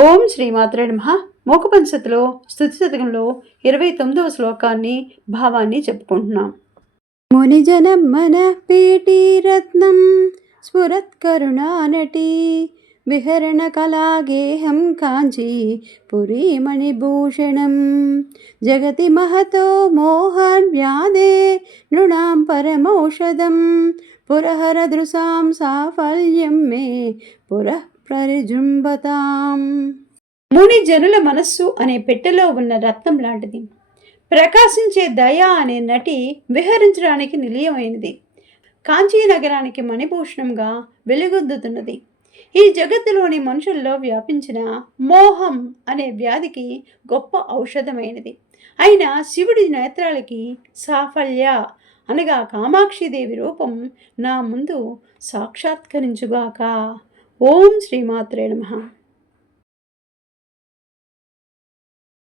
ఓం శ్రీమాత్రే నమ. మోకపంచతిలో స్థుతి శతకంలో ఇరవై తొమ్మిదవ శ్లోకాన్ని భావాన్ని చెప్పుకుంటున్నాం. మునిజనం మన పీఠీరత్నం స్ఫురత్కరుణానటి విహరణ కళాగేహం కాంచీ పురీమణిభూషణం జగతి మహతో మోహన్ వ్యాధే నృణాం పరమౌషధం. పురహర దృశాం సాఫల్యం మే పురః ప్రరిజుంబతాం ముని జనుల మనస్సు అనే పెట్టెలో ఉన్న రత్నం లాంటిది. ప్రకాశించే దయ అనే నటి విహరించడానికి నిలయమైనది. కాంచీ నగరానికి మణిభూషణంగా వెలుగొద్దుతున్నది ఈ జగత్తులోని మనుషుల్లో వ్యాపించిన మోహం అనే వ్యాధికి గొప్ప ఔషధమైనది. అయిన శివుడి నేత్రాలకి సాఫల్య అనగా కామాక్షిదేవి రూపం నా ముందు సాక్షాత్కరించుగాక. ఓం శ్రీమాత్రే నమ.